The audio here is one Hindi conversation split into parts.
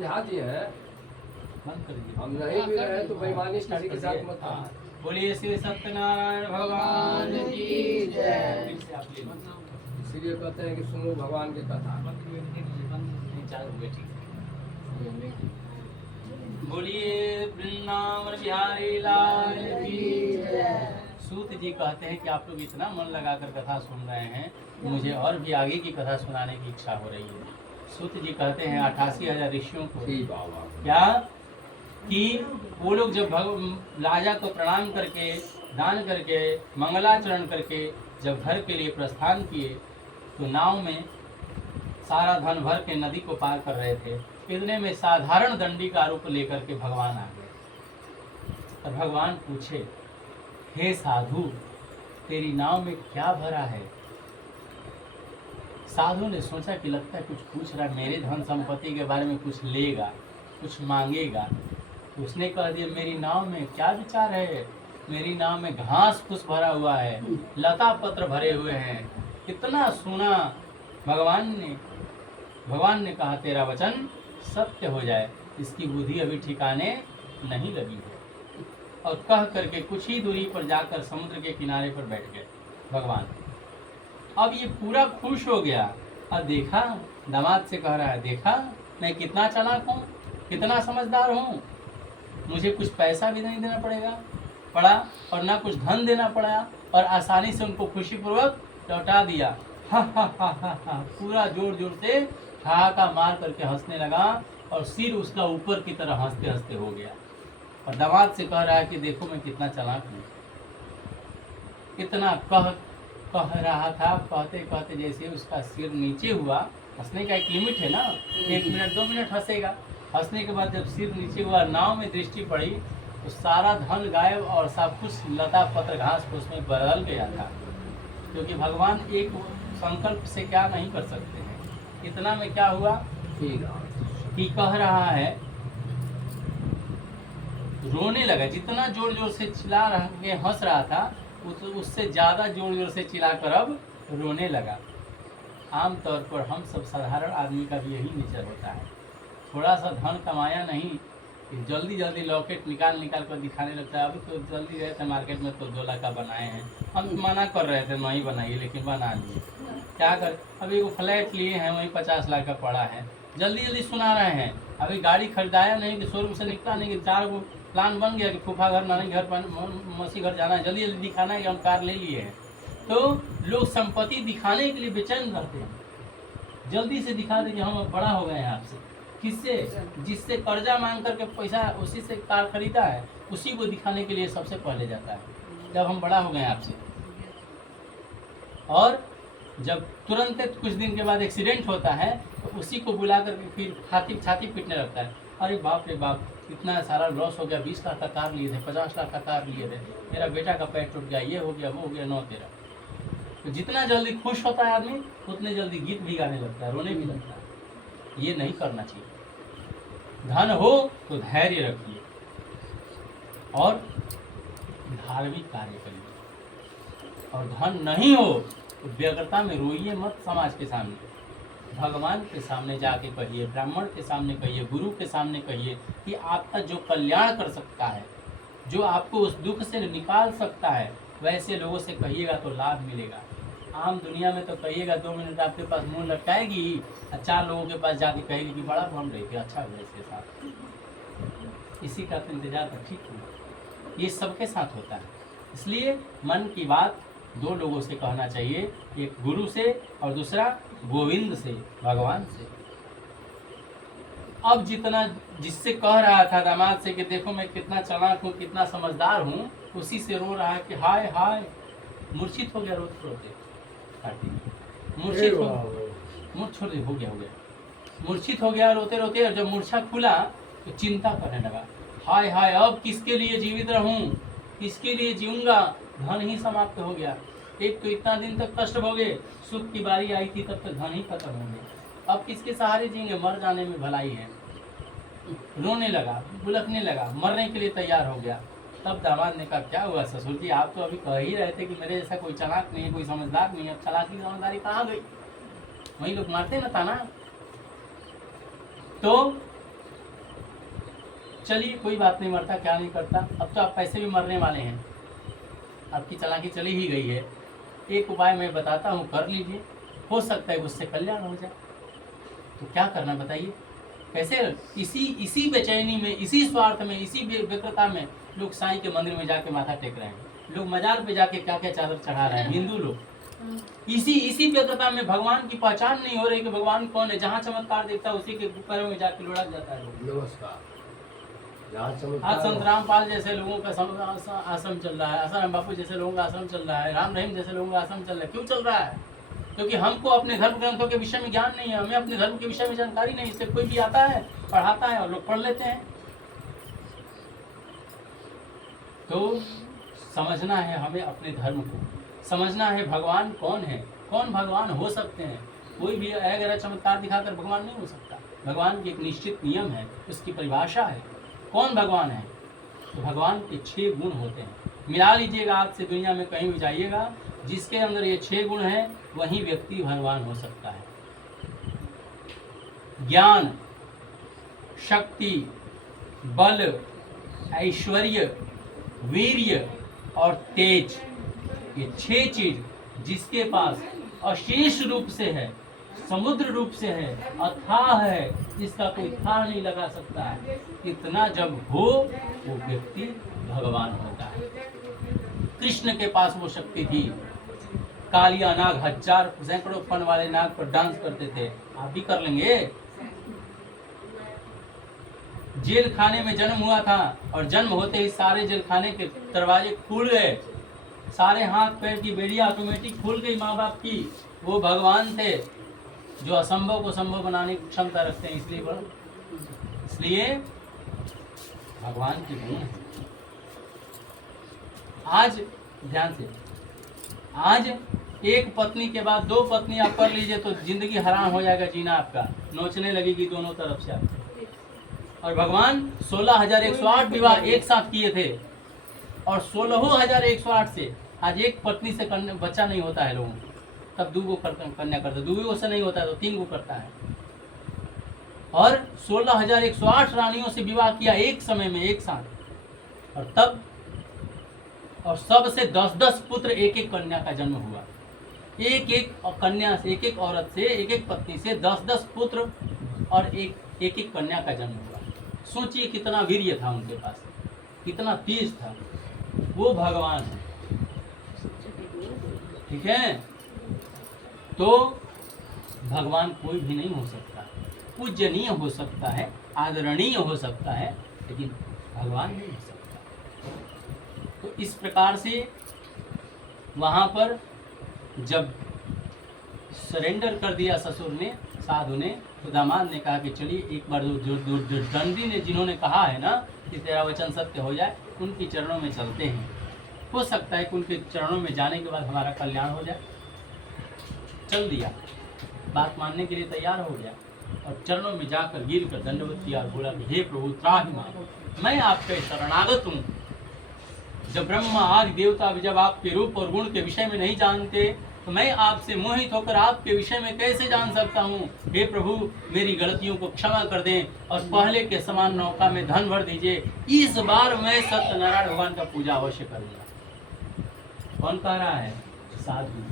हाथी है, बंद कर दीजिए। हम नहीं भी रहे तो बेईमानी किसी के साथ मत करना। बोलिए श्री सत्यनारायण भगवान की जय। फिर से आप ले लो। इसीलिए कहते हैं कि सुनो भगवान की कथा। चालू हो गया, ठीक है। बोलिए वृंदावन बिहारी लाल की जय। सूत जी कहते हैं कि आप लोग इतना मन लगाकर कथा सुन रहे हैं, मुझे और भी आगे की कथा सुनाने की इच्छा हो रही है। सूत जी कहते हैं 88,000 ऋषियों को क्या कि वो लोग जब राजा को प्रणाम करके, दान करके, मंगलाचरण करके जब घर के लिए प्रस्थान किए तो नाव में सारा धन भर के नदी को पार कर रहे थे। इतने में साधारण दंडी का रूप लेकर के भगवान आ गए और भगवान पूछे, हे साधु, तेरी नाव में क्या भरा है? साधु ने सोचा कि लगता है कुछ पूछ रहा है, मेरे धन संपत्ति के बारे में कुछ लेगा, कुछ मांगेगा। उसने कह दिया, मेरी नाव में क्या विचार है? मेरी नाव में घास फूस भरा हुआ है, लता पत्र भरे हुए हैं। कितना सुना। भगवान ने कहा, तेरा वचन सत्य हो जाए, इसकी बुद्धि अभी ठिकाने नहीं लगी है। और कह करके कुछ ही दूरी पर जाकर समुद्र के किनारे पर बैठ गए भगवान। अब ये पूरा खुश हो गया और देखा, दामाद से कह रहा है, देखा मैं कितना चालाक हूँ, कितना समझदार हूँ। मुझे कुछ पैसा भी नहीं देना पड़ा और ना कुछ धन देना पड़ा और आसानी से उनको खुशीपूर्वक लौटा दिया। हा हा हा हा हा, पूरा जोर जोर से ठहाका मार करके हंसने लगा और सिर उसका ऊपर की तरह हंसते हंसते हो गया। और दामाद से कह रहा है कि देखो मैं कितना चालाक हूँ। इतना कह रहा था, कहते कहते जैसे उसका सिर नीचे हुआ, हंसने का एक लिमिट है ना, 1 मिनट 2 मिनट हंसेगा। हंसने के बाद जब सिर नीचे हुआ, नाव में दृष्टि पड़ी तो सारा धन गायब और सब कुछ लता पत्र घास फूस में बदल गया था। क्योंकि भगवान एक संकल्प से क्या नहीं कर सकते हैं। इतना में क्या हुआ कि कह रहा है, रोने लगा। जितना जोर जोर से चिल्ला रहा के हंस रहा था, उससे ज़्यादा जोर जोर से चिल्लाकर अब रोने लगा। आमतौर पर हम सब साधारण आदमी का भी यही नेचर होता है। थोड़ा सा धन कमाया नहीं, जल्दी जल्दी लॉकेट निकाल कर दिखाने लगता है। अभी तो जल्दी गए थे मार्केट में तो 2 लाख का बनाए हैं। हम मना कर रहे थे नहीं बनाइए, लेकिन बना लिए। क्या कर, अभी वो फ्लैट लिए हैं, वहीं 50 लाख का पड़ा है। जल्दी जल्दी सुना रहे हैं। अभी गाड़ी खरीदाया नहीं कि शोरूम से निकला नहीं कि 4 गो प्लान बन गया कि फूफा घर, नानी घर, मौसी घर जाना है, जल्दी जल्दी दिखाना है कि हम कार ले लिए हैं। तो लोग संपत्ति दिखाने के लिए बेचैन रहते हैं। जल्दी से दिखा दें कि हम अब बड़ा हो गए हैं आपसे। किससे? जिससे कर्जा मांग करके पैसा उसी से कार खरीदा है, उसी को दिखाने के लिए सबसे पहले जाता है जब हम बड़ा हो गए आपसे। और जब तुरंत कुछ दिन के बाद एक्सीडेंट होता है तो उसी को बुला करके फिर छाती पीटने लगता है। अरे बाप रे बाप, इतना सारा लॉस हो गया, 20 लाख का कार लिए थे, 50 लाख का कार लिए थे, मेरा बेटा का पैर टूट गया, ये हो गया, वो हो गया, 9 13। तो जितना जल्दी खुश होता है आदमी, उतने जल्दी गीत भी गाने लगता है, रोने भी लगता है। ये नहीं करना चाहिए। धन हो तो धैर्य रखिए और धार्मिक कार्य करिए। और धन नहीं हो तो व्यग्रता में रोइए मत। समाज के सामने, भगवान के सामने जाके कहिए, ब्राह्मण के सामने कहिए, गुरु के सामने कहिए कि आपका जो कल्याण कर सकता है, जो आपको उस दुख से निकाल सकता है, वैसे लोगों से कहिएगा तो लाभ मिलेगा। आम दुनिया में तो कहिएगा 2 मिनट आपके पास मुंह लटकाएगी और 4 लोगों के पास जाके कहेगी कि बड़ा भ्रम रही थी, अच्छा हुआ इसके साथ। इसी का तो इंतजार था, ठीक हुआ। ये सबके साथ होता है। इसलिए मन की बात 2 लोगों से कहना चाहिए, एक गुरु से और दूसरा गोविंद से, भगवान से। अब जितना जिससे कह रहा था दामाद से कि देखो मैं कितना चालाक हूँ, कितना समझदार हूँ, उसी से रो रहा है कि हाय हाय, मूर्छित हो गया रोते रोते। मूर्छित हो गया रोते रोते। और जब मूर्छा खुला तो चिंता करने लगा, हाय हाय, अब किसके लिए जीवित रहूं, किसके लिए जीऊंगा? धन ही समाप्त हो गया। एक तो इतना दिन तक कष्ट भोगे, सुख की बारी आई थी तब तक धन ही खत्म हो गया। अब किसके सहारे जिएंगे? मर जाने में भलाई है। रोने लगा, बुलकने लगा, मरने के लिए तैयार हो गया। तब दामाद ने कहा, क्या हुआ ससुर जी, आप तो अभी कह ही रहे थे कि मेरे जैसा कोई चालाक नहीं है, कोई समझदार नहीं है। अब चालाकी समझदारी कहाँ गई? वही लोग मारते ना ताना। तो चलिए कोई बात नहीं, मरता क्या नहीं करता, अब तो आप पैसे भी मरने वाले हैं, आपकी चालाकी चली ही गई है। एक उपाय मैं बताता हूँ, कर लीजिए, हो सकता है उससे कल्याण हो जाए। तो क्या करना बताइए, कैसे? इसी बेचैनी में, इसी स्वार्थ में, इसी व्यग्रता में लोग साईं के मंदिर में जाके माथा टेक रहे हैं, लोग मजार पे जाके क्या क्या चादर चढ़ा रहे हैं हिंदू लोग। इसी व्यग्रता में भगवान की पहचान नहीं हो रही कि भगवान कौन है। जहाँ चमत्कार देखता है उसी के पैरों में जाके लुढ़क जाता है लोग। नमस्कार। जहाँ आज चमत्कार संत रामपाल जैसे लोगों का आश्रम चल रहा है, आसाराम बापू जैसे लोगों का आश्रम चल रहा है, राम रहीम जैसे लोगों का आश्रम चल रहा है। क्यों चल रहा है? क्योंकि हमको अपने धर्म ग्रंथों के विषय में ज्ञान नहीं है, हमें अपने धर्म के विषय में जानकारी नहीं। इससे कोई भी आता है, पढ़ाता है और लोग पढ़ लेते हैं। तो समझना है हमें अपने धर्म को, समझना है भगवान कौन है, कौन भगवान हो सकते हैं। कोई भी अगर चमत्कार दिखाकर भगवान नहीं हो सकता। भगवान की एक निश्चित नियम है, उसकी परिभाषा है। कौन भगवान है? तो भगवान के 6 गुण होते हैं। मिला लीजिएगा, आज से दुनिया में कहीं भी जाइएगा, जिसके अंदर ये 6 गुण हैं वही व्यक्ति भगवान हो सकता है। ज्ञान, शक्ति, बल, ऐश्वर्य, वीर्य और तेज, ये 6 चीज जिसके पास अशेष रूप से है, समुद्र रूप से है, अथाह है, जिसका कोई था नहीं लगा सकता है, इतना जब हो वो व्यक्ति भगवान होता है। कृष्ण के पास वो शक्ति थी। कालिया नाग, 1000 सैकड़ों फन वाले नाग पर डांस करते थे, आप भी कर लेंगे। जेल खाने में जन्म हुआ था और जन्म होते ही सारे जेल खाने के दरवाजे खुल गए, सारे हाथ पैर की बेड़ियां ऑटोमेटिक खुल गई माँ बाप की। वो भगवान थे जो असंभव को संभव बनाने की क्षमता रखते हैं। इसलिए भगवान की गुण है। आज ध्यान से, आज एक पत्नी के बाद 2 पत्नी आप कर लीजिए तो जिंदगी हराम हो जाएगा जीना आपका, नोचने लगेगी दोनों तरफ से आपको। और भगवान 16,108 विवाह एक साथ किए थे और 16,108 से आज एक पत्नी से बच्चा नहीं होता है लोगों को। तब 2 कन्या करते, 2 से नहीं होता है तो 3 को करता है। और 16,108 रानियों से विवाह किया एक समय में, एक साथ। और तब और सब से 10-10 पुत्र, एक कन्या का जन्म हुआ। एक कन्या से, एक औरत से, एक पत्नी से 10-10 पुत्र और एक कन्या का जन्म हुआ। सोचिए कितना वीर्य था उनके पास, कितना तेज था। वो भगवान है। ठीक है? तो भगवान कोई भी नहीं हो सकता। पूजनीय हो सकता है, आदरणीय हो सकता है, लेकिन भगवान नहीं हो सकता। तो इस प्रकार से वहां पर जब सरेंडर कर दिया ससुर ने, साधु ने, तो दामाद ने कहा कि चलिए एक बार जो दंडी ने जिन्होंने कहा है ना कि तेरा वचन सत्य हो जाए, उनके चरणों में चलते हैं। हो सकता है कि उनके चरणों में जाने के बाद हमारा कल्याण हो जाए। चल दिया, बात मानने के लिए तैयार हो गया और चरणों में जाकर गिर कर दंडवत किया और बोला कि हे प्रभु त्राहि मां, मैं आपके शरणागत हूँ। जब ब्रह्मा आदि देवता भी जब आपके रूप और गुण के विषय में नहीं जानते तो मैं आपसे मोहित होकर आपके विषय में कैसे जान सकता हूँ। हे प्रभु मेरी गलतियों को क्षमा कर दें और पहले के समान नौका में धन भर दीजिए। इस बार मैं सत्यनारायण भगवान का पूजा अवश्य करूँगा। कौन कह रहा है? साधु।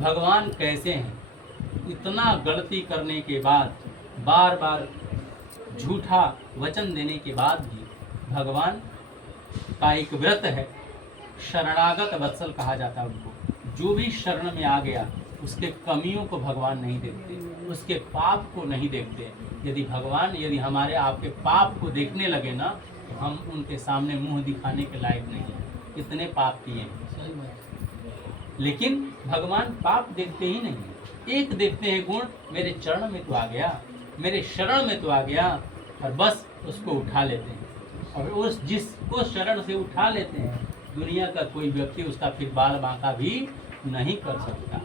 भगवान कैसे हैं? इतना गलती करने के बाद, बार बार झूठा वचन देने के बाद भी भगवान का एक व्रत है, शरणागत वत्सल कहा जाता है उनको। जो भी शरण में आ गया उसके कमियों को भगवान नहीं देखते, उसके पाप को नहीं देखते। यदि हमारे आपके पाप को देखने लगे ना तो हम उनके सामने मुंह दिखाने के लायक नहीं है, इतने पाप किए हैं। लेकिन भगवान पाप देखते ही नहीं, एक देखते हैं गुण, मेरे चरण में तो आ गया, मेरे शरण में तो आ गया, और बस उसको उठा लेते हैं। और जिसको शरण से उठा लेते हैं दुनिया का कोई व्यक्ति उसका फिर बाल बांका भी नहीं कर सकता।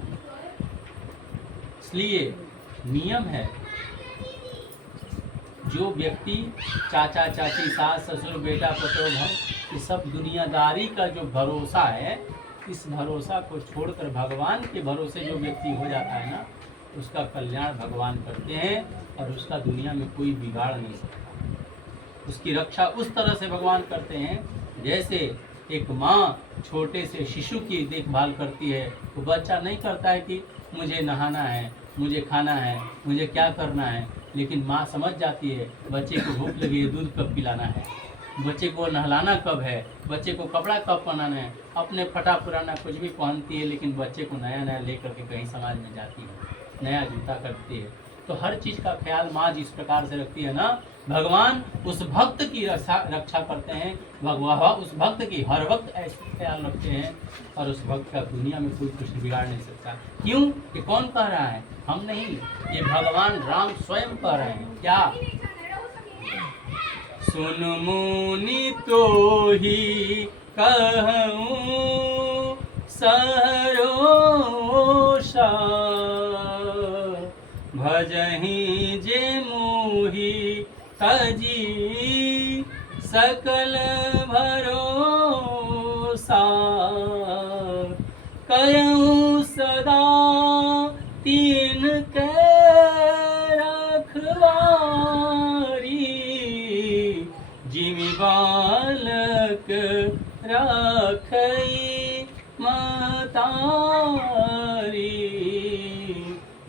इसलिए नियम है, जो व्यक्ति चाचा चाची, सास ससुर, बेटा पतोह, भाव, ये सब दुनियादारी का जो भरोसा है, इस भरोसा को छोड़कर भगवान के भरोसे जो व्यक्ति हो जाता है ना, उसका कल्याण भगवान करते हैं और उसका दुनिया में कोई बिगाड़ नहीं सकता। उसकी रक्षा उस तरह से भगवान करते हैं जैसे एक माँ छोटे से शिशु की देखभाल करती है। तो बच्चा नहीं करता है कि मुझे नहाना है, मुझे खाना है, मुझे क्या करना है, लेकिन माँ समझ जाती है बच्चे को भूख लगी है, दूध कब पिलाना है, बच्चे को नहलाना कब है, बच्चे को कपड़ा कब पहनाना है। अपने फटा पुराना कुछ भी पहनती है, लेकिन बच्चे को नया नया लेकर के कहीं समाज में जाती है, नया जूता करती है। तो हर चीज़ का ख्याल माँ जिस प्रकार से रखती है ना, भगवान उस भक्त की रक्षा करते हैं। भगवान उस भक्त की हर वक्त ऐसे ख्याल रखते हैं, और उस भक्त का दुनिया में कोई कुछ बिगाड़ नहीं सकता। क्यों? ये कौन कह रहा है? हम नहीं, ये भगवान राम स्वयं कह रहे हैं। क्या? सुन मुनि तो ही कहूँ सरोषा, भजहि जे मोहि तजी सकल भरोसा, कहूँ सदा तीन के रखवारी, जिमि बालक राखई महतारी,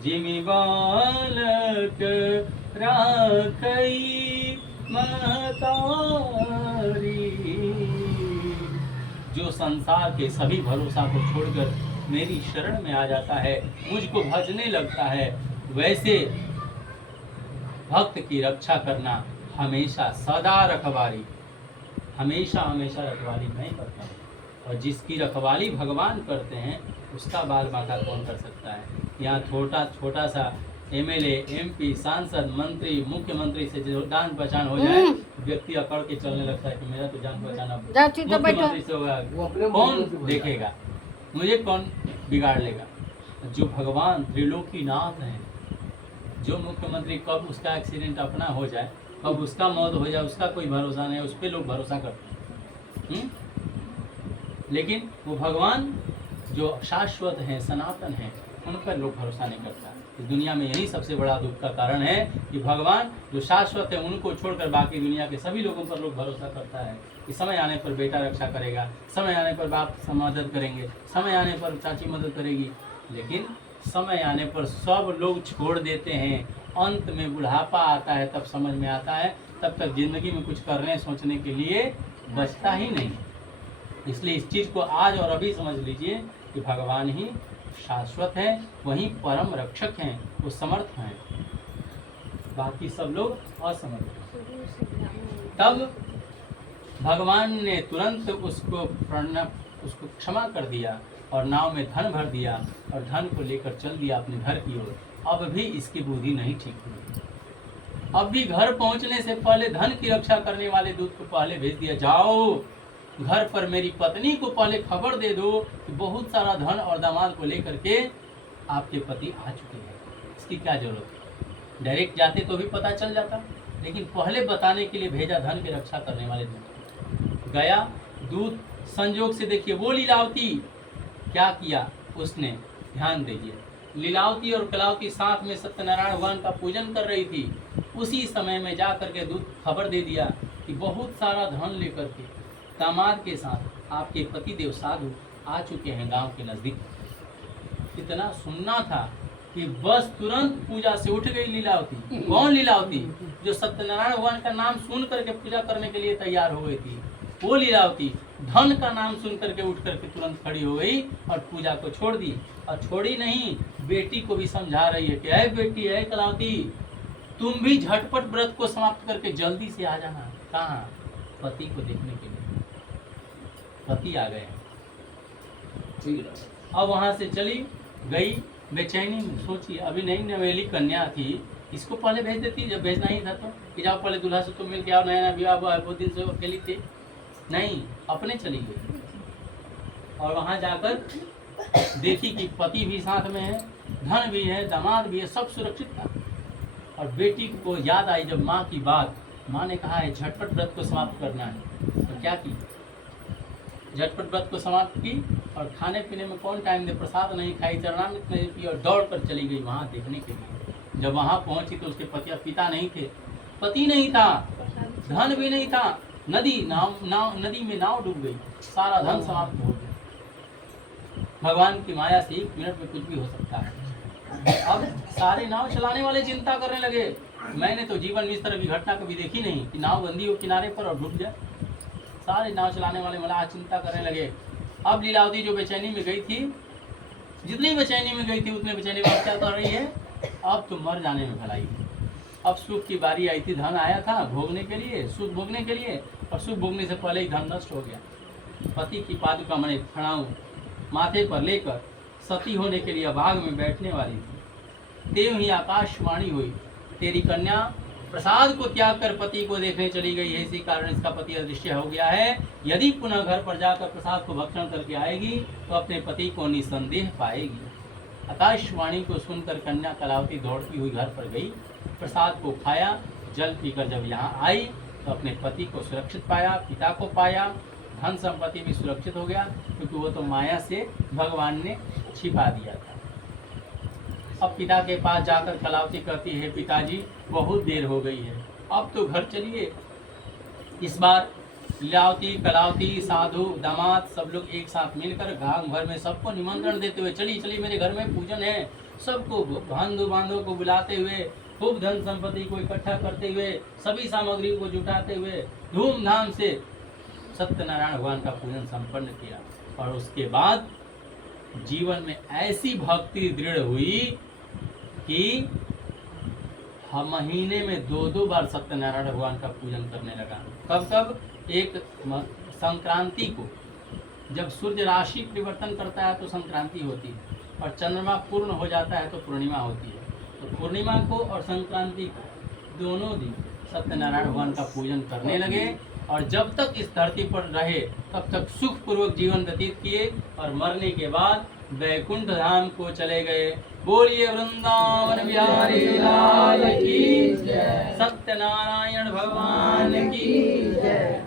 जिमि बालक राखई महतारी। जो संसार के सभी भरोसा को छोड़कर मेरी शरण में आ जाता है, मुझको भजने लगता है, वैसे भक्त की रक्षा करना हमेशा सदा रखवाली, हमेशा हमेशा रखवाली मैं करता हूँ। और जिसकी रखवाली भगवान करते हैं उसका बाल बांका कौन कर सकता है। यहाँ छोटा सा एमएलए, एमपी, सांसद, मंत्री, मुख्यमंत्री से जो जान पहचान हो जाए, व्यक्ति अकड़ के चलने लगता है कि मेरा तो जान पहचान अब मुख्यमंत्री से होगा, कौन देखेगा, मुझे कौन बिगाड़ लेगा। जो भगवान त्रिलोकीनाथ हैं, जो मुख्यमंत्री कब उसका एक्सीडेंट अपना हो जाए, कब उसका मौत हो जाए, उसका कोई भरोसा नहीं, उस पर लोग भरोसा करते हैं। लेकिन वो भगवान जो शाश्वत हैं, सनातन हैं, उन पर लोग भरोसा नहीं करता। इस दुनिया में यही सबसे बड़ा दुख का कारण है कि भगवान जो शाश्वत है उनको छोड़कर बाकी दुनिया के सभी लोगों पर लोग भरोसा करता है कि समय आने पर बेटा रक्षा करेगा, समय आने पर बाप मदद करेंगे, समय आने पर चाची मदद करेगी। लेकिन समय आने पर सब लोग छोड़ देते हैं। अंत में बुढ़ापा आता है, तब समझ में आता है, तब तक जिंदगी में कुछ करने सोचने के लिए बचता ही नहीं। इसलिए इस चीज़ को आज और अभी समझ लीजिए कि भगवान ही शाश्वत है, वही परम रक्षक हैं, वो समर्थ हैं, बाकी सब लोग असमर्थ हैं। तब भगवान ने तुरंत उसको क्षमा कर दिया और नाव में धन भर दिया और धन को लेकर चल दिया अपने घर की ओर। अब भी इसकी बुद्धि नहीं ठीक हुई। अब भी घर पहुंचने से पहले धन की रक्षा करने वाले दूत को पहले भेज दिया, जाओ घर पर मेरी पत्नी को पहले खबर दे दो कि बहुत सारा धन और दामाद को लेकर के आपके पति आ चुके हैं। इसकी क्या जरूरत है? डायरेक्ट जाते तो भी पता चल जाता, लेकिन पहले बताने के लिए भेजा धन की रक्षा करने वाले दूत। गया दूत, संजोग से देखिए वो लीलावती क्या किया उसने, ध्यान दीजिए। लीलावती और कलावती साथ में सत्यनारायण भगवान का पूजन कर रही थी। उसी समय में जा करके दूत खबर दे दिया कि बहुत सारा धन लेकर के दामाद के साथ आपके पतिदेव साधु आ चुके हैं गांव के नजदीक। इतना सुनना था कि बस तुरंत पूजा से उठ गई लीलावती। कौन लीलावती? जो सत्यनारायण भगवान का नाम सुन करके पूजा करने के लिए तैयार हो गई थी, वो लीलावती धन का नाम सुन करके उठ करके तुरंत खड़ी हो गई और पूजा को छोड़ दी। और छोड़ी नहीं, बेटी को भी समझा रही है कि अरे बेटी, है कलावती, तुम भी झटपट व्रत को समाप्त करके जल्दी से आ जाना। कहाँ? पति को देखने के लिए। पति आ गए। अब वहां से चली गई बेचैनी में, सोची अभी नई नवेली कन्या थी, इसको पहले भेज देती जब भेजना ही था तो, कि जाओ पहले दूल्हा से तो मिल के आओ, नया नया विवाह हुआ है, बहुत दिन से अकेली थी। नहीं, अपने चली गई और वहां जाकर देखी कि पति भी साथ में है, धन भी है, दामाद भी है, सब सुरक्षित था। और बेटी को याद आई जब माँ की बात, माँ ने कहा है झटपट व्रत को समाप्त करना है। तो क्या की? झटपट व्रत को समाप्त की और खाने पीने में कौन टाइम दे, प्रसाद नहीं खाई, चरणामृत नहीं पी और दौड़ कर चली गई वहाँ देखने के लिए। जब वहाँ पहुँची तो उसके पिता नहीं थे, पति नहीं था, धन भी नहीं था, नदी में नाव डूब गई, सारा धन समाप्त हो गया। भगवान की माया से 1 मिनट में कुछ भी हो सकता है। अब सारे नाव चलाने वाले चिंता करने लगे, मैंने तो जीवन में इस तरह की घटना कभी देखी नहीं कि नाव बंदी हो किनारे पर और डूब जाए। सारे नाव चलाने वाले मलाह चिंता करने लगे। अब लीलावती जो बेचैनी में गई थी, जितनी बेचैनी में गई थी उतने बेचैनी में क्या कर रही है, अब तो मर जाने में भलाई। अब सुख की बारी आई थी, धन आया था भोगने के लिए, सुख भोगने के लिए, और सुख भोगने से पहले ही धन नष्ट हो गया। पति की पादुका मने फणाऊ माथे पर लेकर सती होने के लिए बाग में बैठने वाली थी। देव ही आकाशवाणी हुई, तेरी कन्या प्रसाद को त्याग कर पति को देखने चली गई है, इसी कारण इसका पति अदृश्य हो गया है। यदि पुनः घर पर जाकर प्रसाद को भक्षण करके आएगी तो अपने पति को निसंदेह पाएगी। आकाशवाणी को सुनकर कन्या कलावती दौड़ती हुई घर पर गई, प्रसाद को खाया, जल पीकर जब यहाँ आई तो अपने पति को सुरक्षित पाया, पिता को पाया, धन संपत्ति भी सुरक्षित हो गया, क्योंकि वो तो माया से भगवान ने छिपा दिया था। अब पिता के पास जाकर कलावती कहती है, पिताजी बहुत देर हो गई है, अब तो घर चलिए। इस बार लीलावती, कलावती, साधु, दामाद सब लोग एक साथ मिलकर गांव भर में सबको निमंत्रण देते हुए, चलिए चलिए मेरे घर में पूजन है, सबको बंधु बांधव को बुलाते हुए, खूब धन संपत्ति को इकट्ठा करते हुए, सभी सामग्री को जुटाते हुए धूमधाम से सत्यनारायण भगवान का पूजन संपन्न किया। और उसके बाद जीवन में ऐसी भक्ति दृढ़ हुई कि हम महीने में 2-2 बार सत्यनारायण भगवान का पूजन करने लगा। कब कब? एक संक्रांति को, जब सूर्य राशि परिवर्तन करता है तो संक्रांति होती है, और चंद्रमा पूर्ण हो जाता है तो पूर्णिमा होती है। तो पूर्णिमा को और संक्रांति को दोनों दिन सत्यनारायण भगवान का पूजन करने लगे, और जब तक इस धरती पर रहे तब तक सुखपूर्वक जीवन व्यतीत किए, और मरने के बाद वैकुंठ धाम को चले गए। बोलिए वृंदावन बिहारी लाल की जय, सत्यनारायण भगवान की जय।